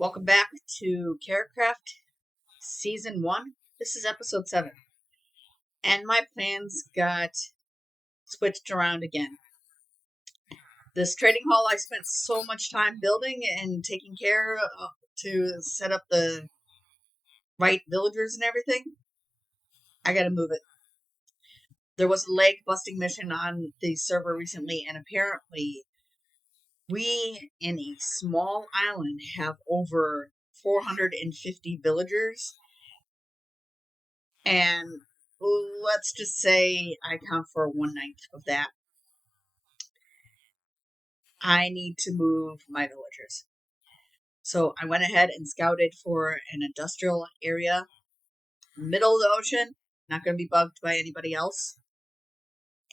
Welcome back to Carecraft Season 1. This is Episode 7. And my plans got switched around again. This trading hall I spent so much time building and taking care of to set up the right villagers and everything. I gotta move it. There was a leg busting mission on the server recently, and apparently we, in a small island, have over 450 villagers. And let's just say I count for 1/9 of that. I need to move my villagers. So I went ahead and scouted for an industrial area, middle of the ocean, not going to be bugged by anybody else.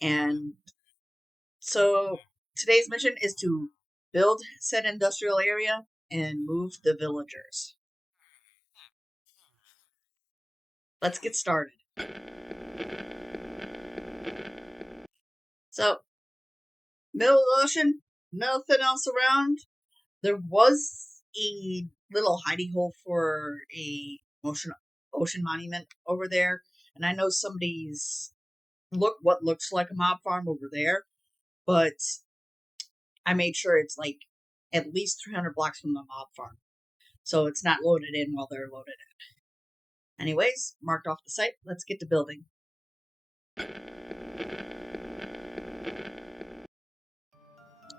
And so today's mission is to build said industrial area and move the villagers. Let's get started. So, middle of the ocean, nothing else around. There was a little hidey hole for a ocean monument over there, and I know somebody's what looks like a mob farm over there, but I made sure it's like at least 300 blocks from the mob farm, so it's not loaded in while they're loaded in. Anyways, marked off the site. Let's get to building.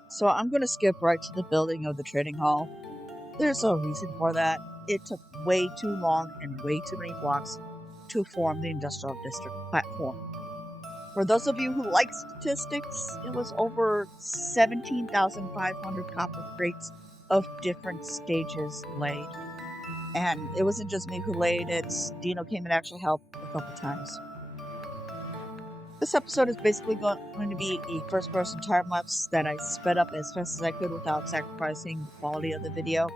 So I'm going to skip right to the building of the trading hall. There's a reason for that. It took way too long and way too many blocks to form the industrial district platform. For those of you who like statistics, it was over 17,500 copper crates of different stages laid. And it wasn't just me who laid it, Dino came and actually helped a couple times. This episode is basically going to be a first-person time-lapse that I sped up as fast as I could without sacrificing the quality of the video.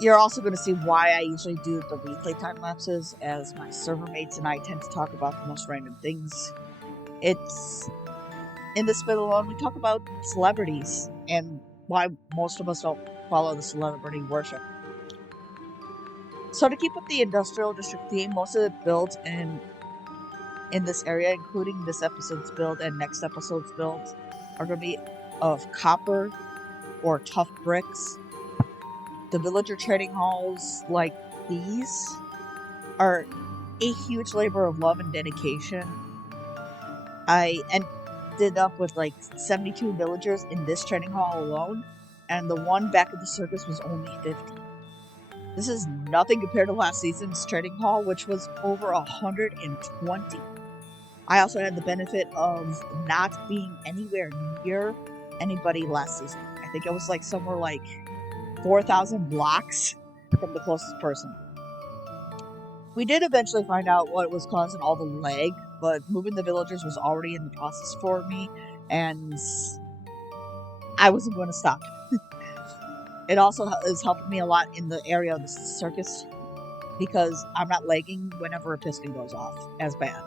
You're also going to see why I usually do the replay time-lapses, as my server mates and I tend to talk about the most random things. It's in this bit alone, we talk about celebrities and why most of us don't follow the celebrity worship. So to keep with the industrial district theme, most of the builds in this area, including this episode's build and next episode's builds, are going to be of copper or tough bricks. The villager trading halls like these are a huge labor of love and dedication. I ended up with like 72 villagers in this trading hall alone, and the one back at the circus was only 50. This is nothing compared to last season's trading hall, which was over 120. I also had the benefit of not being anywhere near anybody last season. I think it was like somewhere like 4,000 blocks from the closest person. We did eventually find out what was causing all the lag, but moving the villagers was already in the process for me, and I wasn't going to stop. It also is helping me a lot in the area of the circus, because I'm not lagging whenever a piston goes off as bad.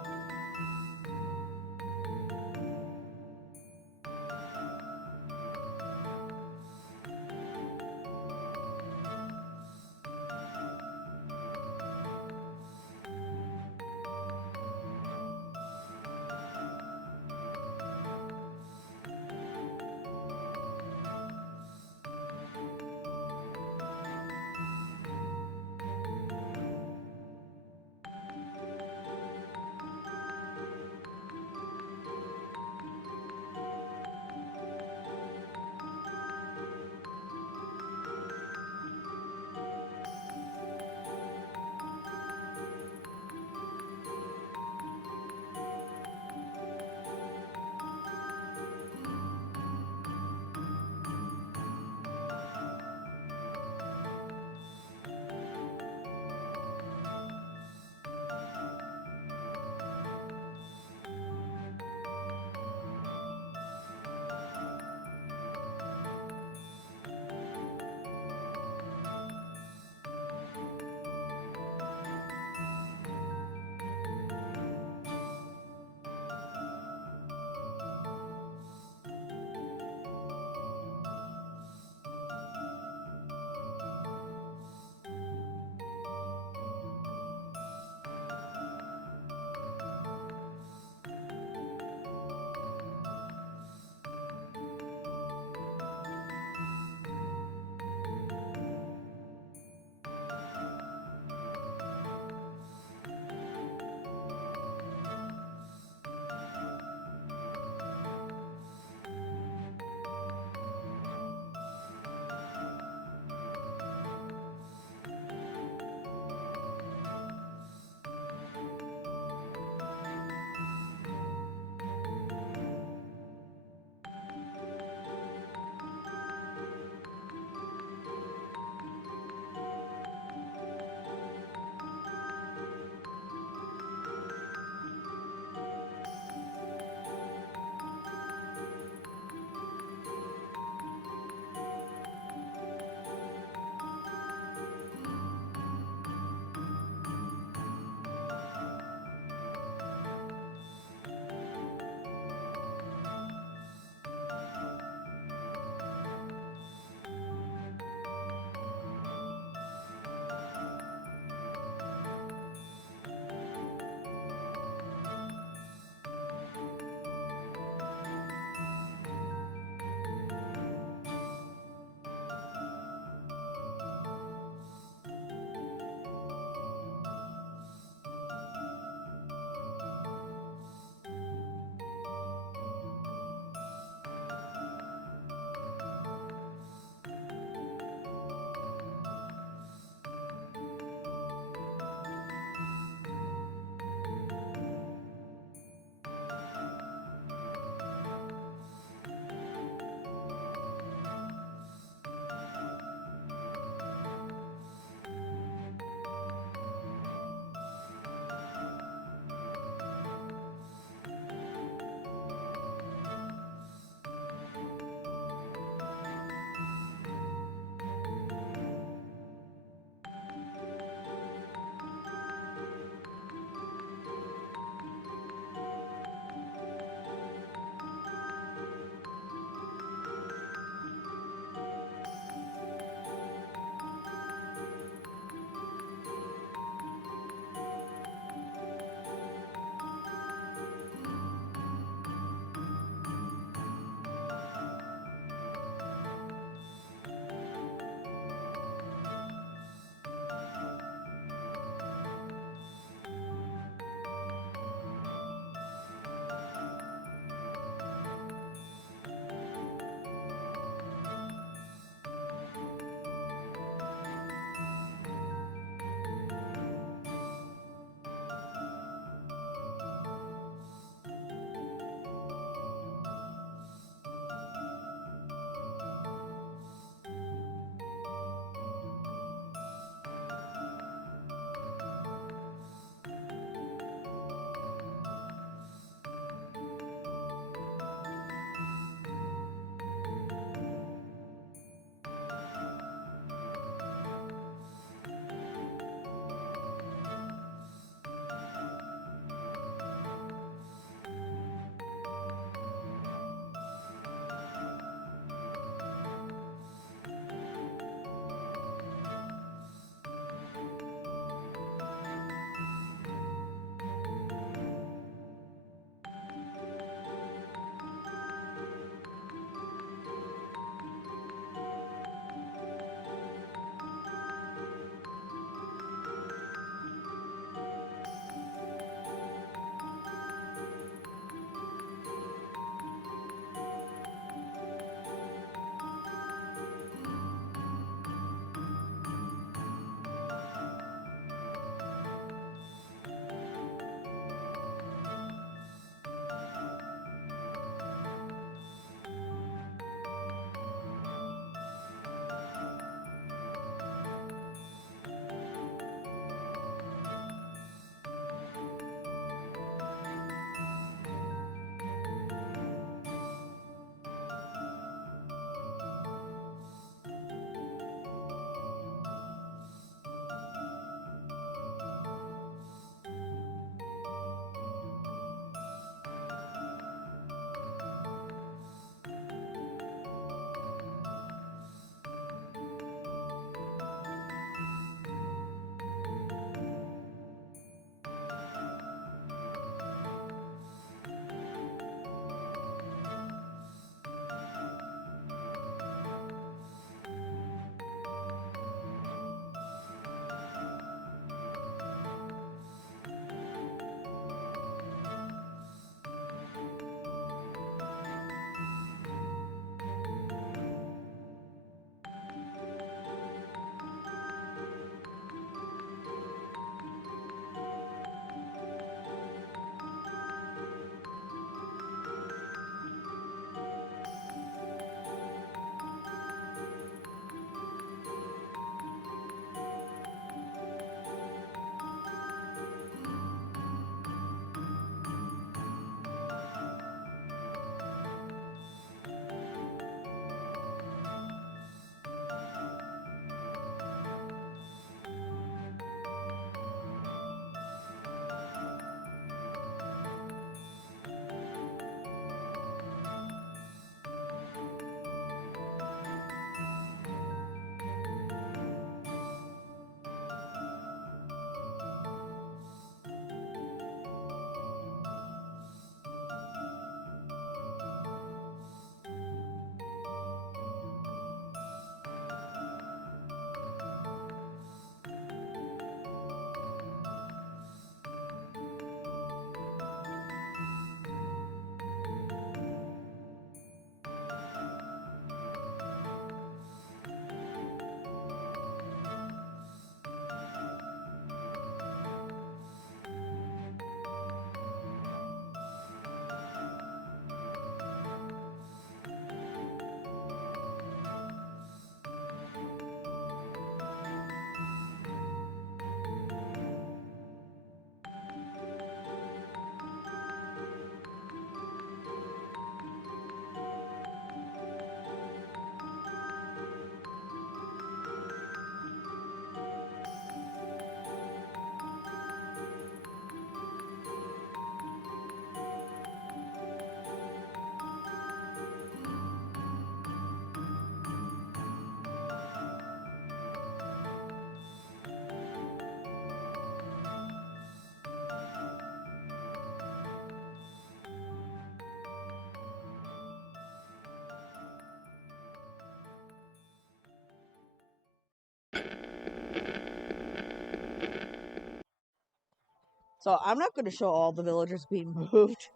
So I'm not going to show all the villagers being moved,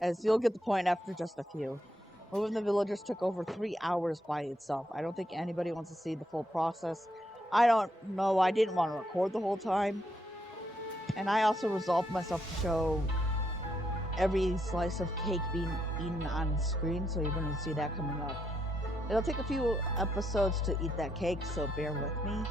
as you'll get the point after just a few. Moving the villagers took over 3 hours by itself. I don't think anybody wants to see the full process. I don't know. I didn't want to record the whole time. And I also resolved myself to show every slice of cake being eaten on screen, so you're going to see that coming up. It'll take a few episodes to eat that cake, so bear with me.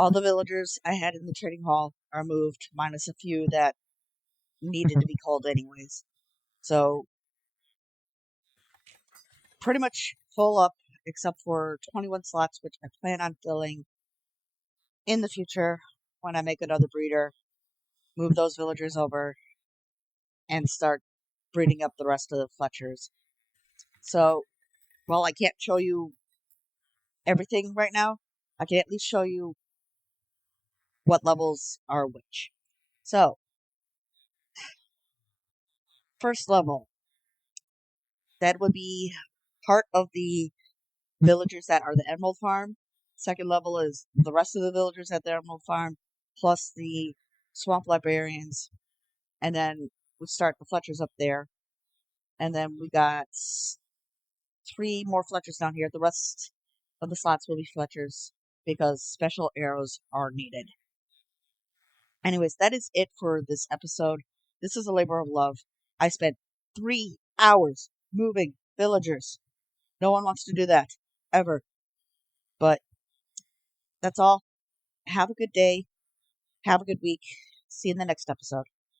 All the villagers I had in the trading hall are moved, minus a few that needed to be called anyways. So, pretty much full up, except for 21 slots, which I plan on filling in the future when I make another breeder, move those villagers over, and start breeding up the rest of the Fletchers. So, while I can't show you everything right now, I can at least show you what levels are which. So, first level, that would be part of the villagers that are the Emerald Farm. Second level is the rest of the villagers at the Emerald Farm, plus the Swamp Librarians. And then we start the Fletchers up there. And then we got 3 more Fletchers down here. The rest of the slots will be Fletchers because special arrows are needed. Anyways, that is it for this episode. This is a labor of love. I spent 3 hours moving villagers. No one wants to do that, ever. But that's all. Have a good day. Have a good week. See you in the next episode.